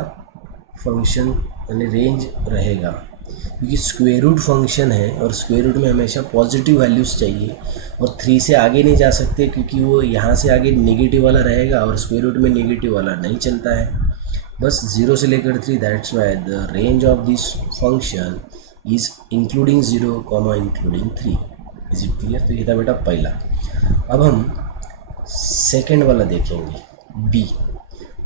फंक्शन यानी रेंज रहेगा, क्योंकि स्क्वायर रूट फंक्शन है और स्क्वायर रूट में हमेशा पॉजिटिव वैल्यूज़ चाहिए, और 3 से आगे नहीं जा सकते क्योंकि वो यहाँ से आगे नेगेटिव वाला रहेगा और स्क्वायर रूट में नेगेटिव वाला नहीं चलता है। बस 0 से लेकर 3, that's why the range of this function is including 0, including 3। Is it clear? तो ये था बेटा पहला। अब हम सेकेंड वाला देखेंगे, बी।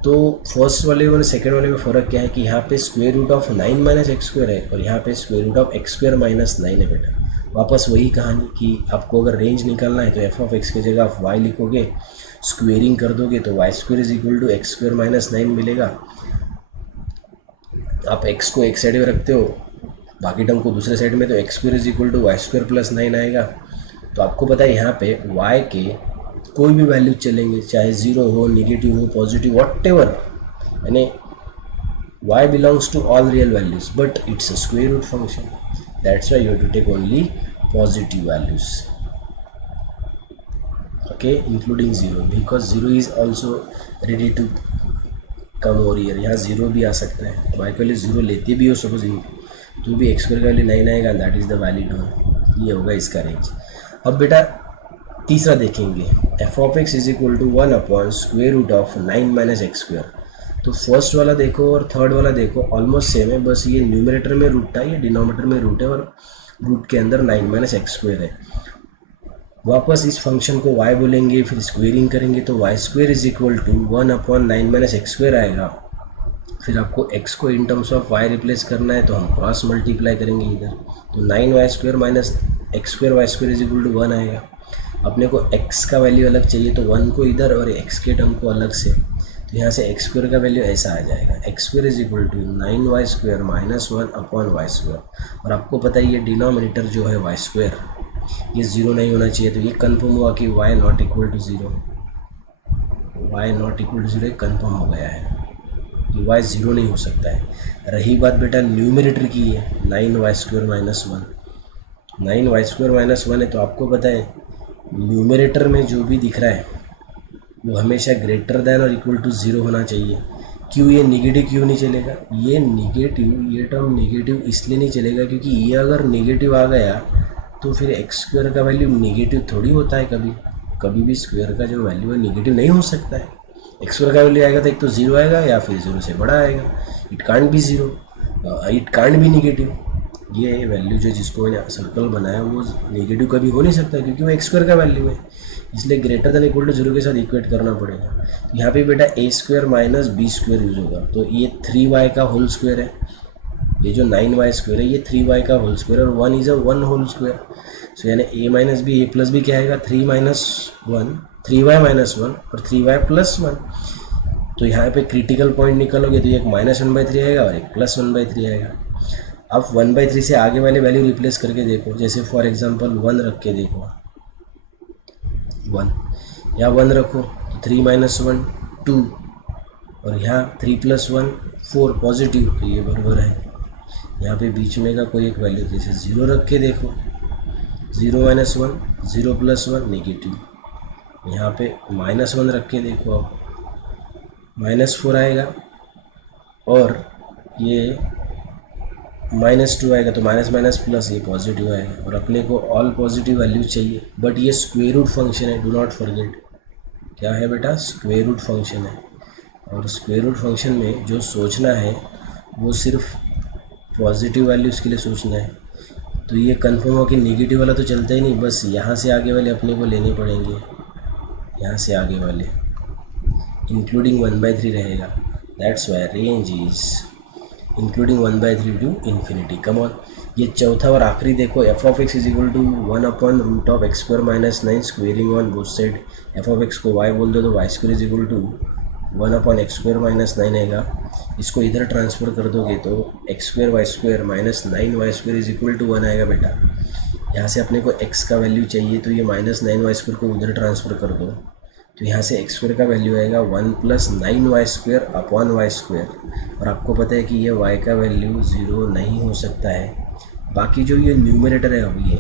तो फर्स्ट वाले और सेकेंड वाले में फ़र्क क्या है कि यहाँ पे स्क्वायर रूट ऑफ 9 - x² है और यहाँ पे स्क्वायर रूट ऑफ x² - 9 है बेटा। वापस वही कहानी कि आपको अगर रेंज निकालना है तो f(x) की जगह आप y लिखोगे, स्क्वेयरिंग कर दोगे तो y² = x² - 9 मिलेगा। आप x को एक साइड में रखते हो, बाकी टर्म को दूसरे साइड में, तो x² = y² + 9 आएगा। तो आपको पता है यहाँ पे y के कोई भी वैल्यू चलेंगे, चाहे 0 हो, नेगेटिव हो, पॉजिटिव, व्हाटएवर, यानी y belongs to all real values, but it's a square root function, that's why you have to take only positive values, okay, including 0, because 0 is also ready to come over here. यहाँ 0 भी आ सकता है, y के लिए 0 लेते भी हो suppose, तो भी x² का वैल्यू 9 आएगा, that is the valid one. ये होगा इसका रेंज। अब बेटा तीसरा देखेंगे, f(x) = 1/√9 - x²। तो फर्स्ट वाला देखो और थर्ड वाला देखो, ऑलमोस्ट सेम है, बस ये न्यूमरेटर में रूट था, ये डिनोमिनेटर में रूट है, और रूट के अंदर 9 - x² है। वापस इस फंक्शन को y बोलेंगे, फिर स्क्वेयरिंग करेंगे तो y² = 1/9 - x² आएगा। फिर आपको x को in terms of y replace करना है, तो हम क्रॉस मल्टीप्लाई करेंगे इधर, तो 9y² - x² y² = 1 आएगा। अपने को x का वैल्यू अलग चाहिए, तो 1 को इधर और x के टर्म को अलग से, तो यहाँ से x² का वैल्यू ऐसा आ जाएगा, x² = 9y² - 1/y²। और आपको पता है ये डिनोमिनेटर जो है y², ये 0 नहीं होना चाहिए, तो ये कन्फर्म हुआ कि y ≠ = 0, y ≠ = 0 कन्फर्म हो गया है कि y 0 नहीं हो सकता है। रही बात बेटा न्यूमरेटर की है, 9y² - 1, 9y² - 1 है, तो आपको पता है न्यूमरेटर में जो भी दिख रहा है वो हमेशा ग्रेटर दैन और इक्वल टू 0 होना चाहिए। क्यों? ये निगेटिव क्यों नहीं चलेगा? ये निगेटिव, ये टर्म निगेटिव इसलिए नहीं चलेगा क्योंकि ये अगर निगेटिव आ गया तो फिर x² का वैल्यू निगेटिव थोड़ी होता है, कभी भी स्क्वायर का जो वैल्यू है निगेटिव नहीं हो सकता है। x² का वैल्यू आएगा तो एक तो 0 आएगा या फिर 0 से बड़ा आएगा, it can't be 0, it can't be negative. ये वैल्यू जो जिसको मैंने सर्कल बनाया वो नेगेटिव कभी हो नहीं सकता क्योंकि वो x² का वैल्यू है, इसलिए ग्रेटर दैन इक्वल टू 0 के साथ इक्वेट करना पड़ेगा। यहाँ पे बेटा a² - b² यूज होगा, तो ये 3y का होल स्क्वायर है, ये जो 9y² है ये 3y का होल स्क्वायर, और 1 इज़ 1 होल स्क्वायर, सो यानी a - b a + b क्या आएगा, 3y - 1 और 3y + 1। तो यहाँ पे क्रिटिकल पॉइंट निकालोगे तो एक -1/3 आएगा और एक +1/3 आएगा। अब 1/3 से आगे वाले वैल्यू रिप्लेस करके देखो, जैसे फॉर एग्जांपल 1 रख के देखो, 1 यहाँ 1 रखो, 3 - 1 2, और यहाँ 3 + 1 4 पॉजिटिव, तो ये बराबर है। यहाँ पे बीच में का कोई एक वैल्यू जैसे 0 रख के देखो, 0 - 1 0 + 1 नेगेटिव, यहाँ पे -1 रख के देखो, अब -4 आएगा, और ये -2 आएगा तो माइनस माइनस प्लस, ये पॉजिटिव आएगा। और अपने को ऑल पॉजिटिव वैल्यू चाहिए, बट ये स्क्वायर रूट फंक्शन है, डू नॉट फॉरगेट। क्या है बेटा? स्क्वायर रूट फंक्शन है। और स्क्वायर रूट फंक्शन में जो सोचना है वो सिर्फ पॉजिटिव वैल्यूज़ के लिए सोचना है। तो ये कन्फर्म हो कि नेगेटिव वाला तो चलता ही नहीं, बस यहाँ से आगे वाले अपने को लेने पड़ेंगे, यहाँ से आगे वाले इंक्लूडिंग 1/3 रहेगा। That's why range is including 1/3 to infinity. Come on, ये चौथा और आखिरी देखो, F of x is equal to 1/√(x²-9) squaring on both side. F of X को y बोल दो तो y² is equal to 1/(x²-9) आएगा। इसको इधर ट्रांसफ़र कर दोगे तो x² y² -9 y² is equal to 1 आएगा बेटा। यहाँ से अपने को x का वैल्यू चाहिए तो ये -9 y² को उधर ट्रांसफ़र कर दो, तो यहाँ से x² का वैल्यू आएगा 1 + 9 y² अपॉन y²। और आपको पता है कि ये y का वैल्यू 0 नहीं हो सकता है। बाकी जो ये न्यूमरेटर है अभी है,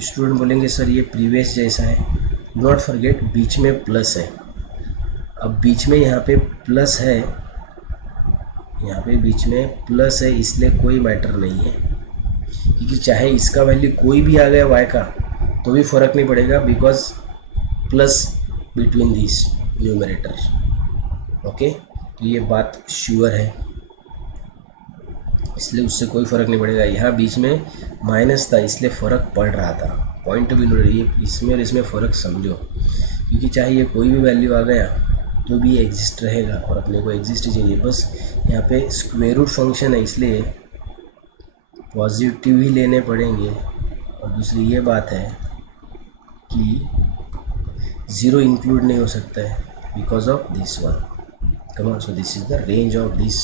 स्टूडेंट बोलेंगे सर ये प्रीवियस जैसा है। नॉट फॉरगेट बीच में प्लस है। अब बीच में यहाँ पे प्लस है, यहाँ पे बीच में प्लस है, इसलिए कोई मैटर नहीं है, क्योंकि चाहे इसका वैल्यू कोई भी आ गया y का तो भी फ़र्क नहीं पड़ेगा, because plus between this numerator. Okay, तो ये बात श्योर है, इसलिए उससे कोई फ़र्क नहीं पड़ेगा। यहाँ बीच में माइनस था इसलिए फ़र्क पड़ रहा था, पॉइंट भी नहीं, ये इसमें और इसमें फ़र्क समझो, क्योंकि चाहे ये कोई भी वैल्यू आ गया तो भी एग्जिस्ट रहेगा और अपने को एग्जिस्ट ही चाहिए। बस यहाँ पे स्क्वायर रूट फंक्शन है इसलिए पॉजिटिव ही लेने पड़ेंगे। और दूसरी ये बात है कि 0 इंक्लूड नहीं हो सकता है because of this one. Come on, so this is the range of this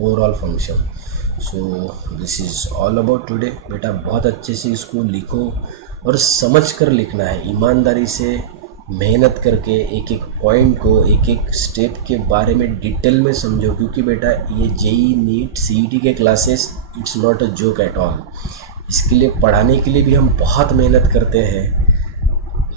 overall function. So this is all about today. बेटा बहुत अच्छे से इसको लिखो और समझ कर लिखना है, ईमानदारी से मेहनत करके एक एक पॉइंट को, एक एक स्टेप के बारे में डिटेल में समझो, क्योंकि बेटा ये जेई नीट सीईटी के classes it's not a joke at all. इसके लिए पढ़ाने के लिए भी हम बहुत मेहनत करते हैं,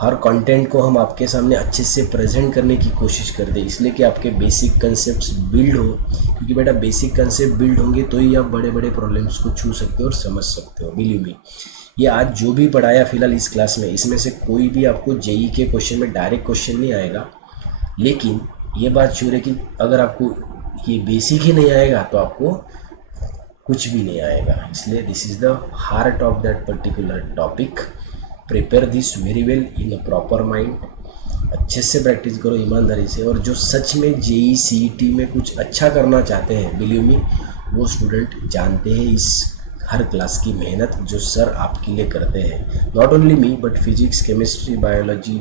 हर कंटेंट को हम आपके सामने अच्छे से प्रेजेंट करने की कोशिश करते हैं, इसलिए कि आपके बेसिक कंसेप्ट्स बिल्ड हो, क्योंकि बेटा बेसिक कंसेप्ट बिल्ड होंगे तो ही आप बड़े बड़े प्रॉब्लम्स को छू सकते हो और समझ सकते हो। बिलीव मी, ये आज जो भी पढ़ाया फिलहाल इस क्लास में, इसमें से कोई भी आपको जेई के क्वेश्चन में डायरेक्ट क्वेश्चन नहीं आएगा, लेकिन ये बात श्योर है कि अगर आपको ये बेसिक ही नहीं आएगा तो आपको कुछ भी नहीं आएगा। इसलिए this is the heart of that particular topic. Prepare this very well in a proper mind, अच्छे से प्रैक्टिस करो ईमानदारी से। और जो सच में जेई सीईटी में कुछ अच्छा करना चाहते हैं, बिलीव मी, वो स्टूडेंट जानते हैं इस हर क्लास की मेहनत जो सर आपके लिए करते हैं। Not only me but physics, chemistry, biology,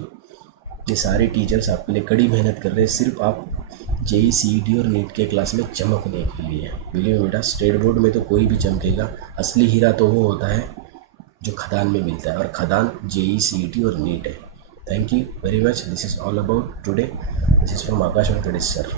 ये सारे टीचर्स आपके लिए कड़ी मेहनत कर रहे हैं, सिर्फ आप जेई सीईटी और नीट के क्लास में चमकने के लिए। बिलीव मी बेटा, स्टेट बोर्ड में तो कोई भी चमकेगा, असली हीरा तो वो होता है जो खदान में मिलता है, और खदान जेई सीईटी और नीट है। Thank you very much. This is all about today. This is from Akash Venkatesh sir.